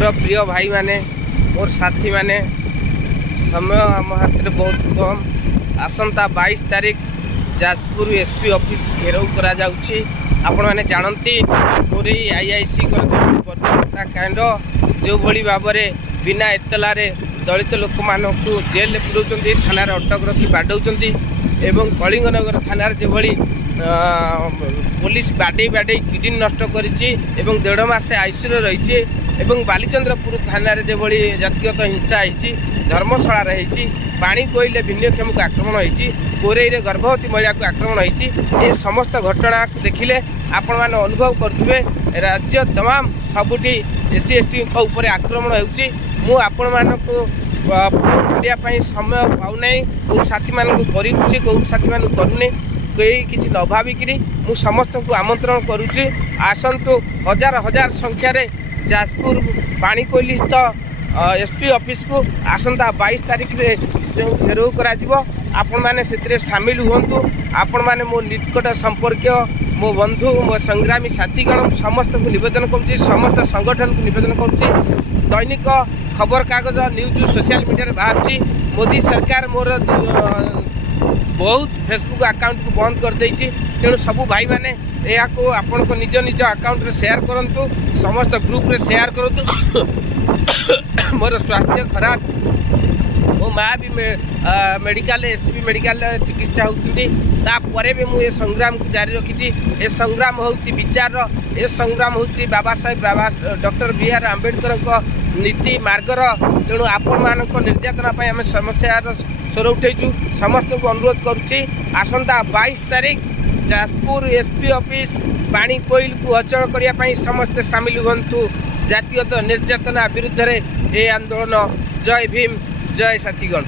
मोर प्रिय भाई माने मोर साथी माने समय आम हाथ में बहुत कम। आसंता 22 तारीख जाजपुर एसपी ऑफिस घेराव करा जाउछि। आपण माने जानती मोर आईआईसी कांड जो भली भाव बिना एतलार दलित लोक मानक जेल पुराउछन्ति, थाना अटक रखी बाडौछन्ति एवं कलिंगनगर थाना जो भली पुलिस बाडे बाडे किडनी नष्ट करिछि एवं 1.5 मास आईसीयू रही एवं बालीचंद्रपुर थाना जो भली जातिगत हिंसा होती, धर्मशाला रही पानी कोईले भिन्नक्षम को आक्रमण होती, कोरेई गर्भवती महिला को आक्रमण होती। ये समस्त घटना को देखिले आपण मैंने अनुभव करुवे राज्य तमाम सबुठी एससी एसटी उपर आक्रमण होती। आपण मानक करने समय पाऊना, कौ साथी मान करुच्ची कौ साथी मान करूनी, कई किसी न भाविक मु समस्त को आमंत्रण करुच्ची। आसतु हजार हजार संख्यार जाजपुर पाणीकोइली स्थित एसपी ऑफिस को आसंता 22 तारीख रे जो घेराव करा आपण मैंने से सामिल हुंतु। आपण मैंने मो निकट संपर्क मो बंधु मो संग्रामी साथीगण समस्त को निवेदन करुच्ची, समस्त संगठन को निवेदन करुच्ची। दैनिक खबर कागज न्यूज सोशल मीडिया बाहर मोदी सरकार मोर बहुत फेसबुक अकाउंट को बंद कर देछि। तेणु सबू भाई मैंने या आपण को निज निज अकाउंट रे शेयर करंतु, समस्त ग्रुप रे शेयर करंतु। मोर स्वास्थ्य खराब, मो माँ भी मेडिकल एससीबी मेडिकल चिकित्सा होती, तापर भी मुझे संग्राम को जारी रखी। ए संग्राम होची विचार, ए संग्राम होची बाबा साहेब डॉक्टर बी.आर. आंबेडकर नीति मार्गर। तेणु आपण मान निर्यातना आम समस्यार स्वर उठेचु। समस्त को अनुरोध करुच्ची आसंता 22 तारीख जाजपुर एसपी ऑफिस पाणीकोइल को अचल करने समस्ते सामिल हुंतु। जातीय निर्यातना विरुद्ध ए आंदोलन। जय भीम, जय साथीगण।